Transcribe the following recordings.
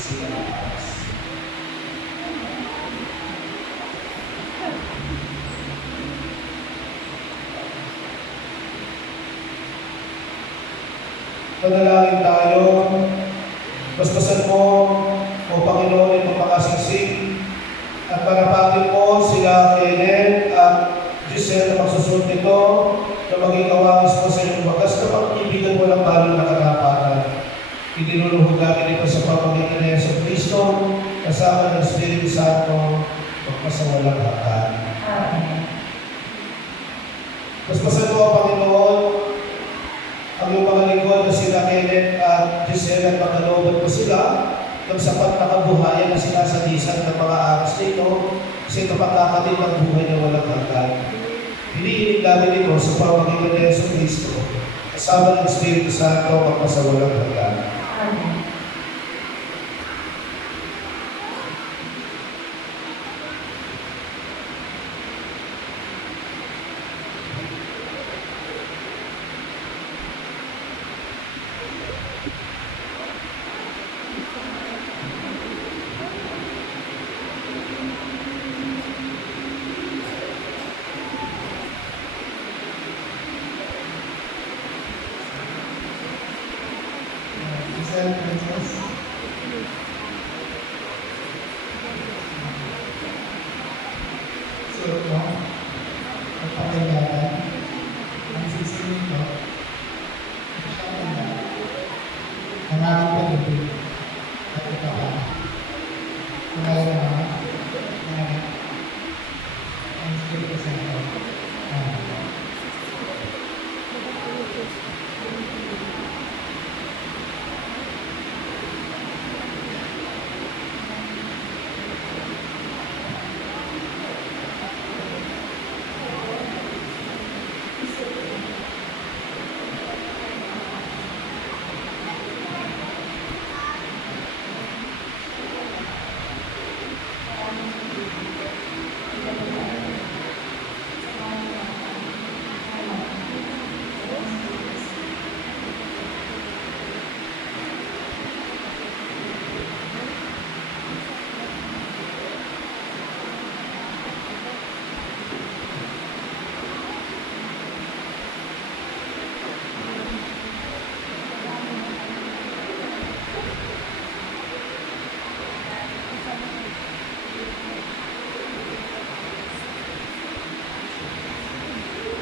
Pilipinas. Manalangin tayo. Basbasan mo, O Panginoon, itong makasingsing at panapangin mo sila Kenneth at Giselle na magsusunod nito na maging kawangis mo sa iyong wagas na pag-ibigan mo ng balong na katapatan. Itinuluhog namin ito sa pamamagitan ni Yesu Cristo kasama ng Espiritu Santo magpasawalang hanggan. Amen. Basbasan mo, Panginoon, ang iyong mga lingkod na sila Kenneth at Giselle at makalooban mo sila ng sapat na kabuhayan na sinasalisan ng mga aras nito kasi kapagkakatid ng buhay na walang hanggan. Hinihiling namin ito sa pamamagitan ni Yesu Cristo kasama ng Espiritu Santo magpasawalang hanggan. Amen. Giselle Princess. Suot mo. Magpapailagan. Ang sisingin ko. Siya pala. Ang aming pag-ibig. At ito ka. Kumaya naman. Ang Espiritu Santo. Amen.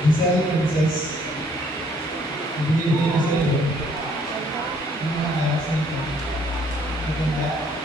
Giselle Princess. Ibigay ko sa iyo. Ang mga ayasan ko. Maganda.